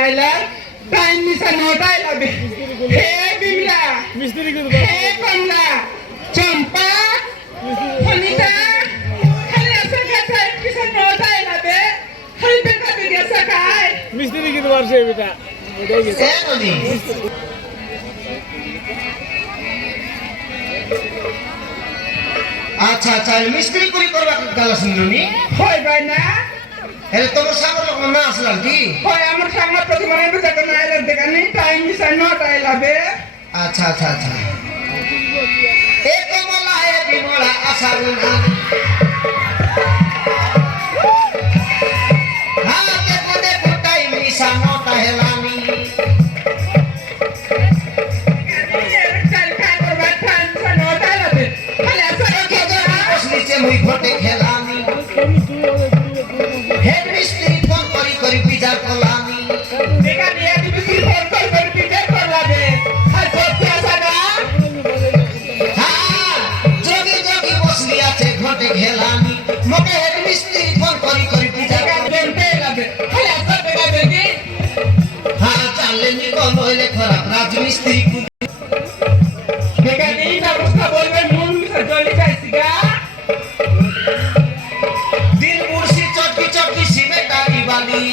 आयला टाइम मिसा नोट आयला बे हे बिमला मिस्त्री को हे कमला चंपा फनिता खाली असं काय टाइम मिसा नोट आयला बे खाली बेटा बे असं काय मिस्त्री की द्वार से बेटा আচ্ছা আচ্ছা মিস্ত্রি করি করবা গালা শুনলনি হয় ভাই না এর তোমার সামনে লোক না আসলাম কি হয় আমার সামনে প্রতিমানে বেটা না আইলা দেখানি টাইম মিসা নট আইলা বে আচ্ছা আচ্ছা আচ্ছা এ কমলা এ বিমলা আশা না হাতে কোদে কোটাই মিসা নট হেলামি মুই ঘটে খেলামি হেড মিস্ত্রি ফোন করি করি বিচার করলামি দেখা নিয়ে তুমি কি ফোন করে বিচার করলাবে আর করতে আসা না হ্যাঁ যোগী যোগী বসলি আছে ঘটে খেলামি মোকে হেড মিস্ত্রি ফোন করি করি বিচার করতে লাগবে খালি আসা দেখা দেখি হ্যাঁ চাললে নি কোন হইলে খারাপ রাজমিস্ত্রি দেখা নেই ব্যবস্থা বলবে মন মিশা জলি যাইছি গা বালি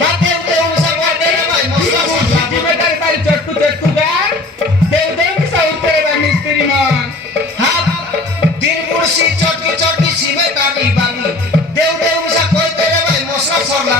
হাতে উঠে উসা করে ভাই মশলা মশলা জিম্মেদার বাড়ি চটকু চটকু গা দেও দেও মিশা উঠে ভাই মিস্ত্রি মান হাত দিন মুর্শি চটকি চটকি সিমে কাটি বালি দেও দেও উসা কইতে রে ভাই মশলা সরলা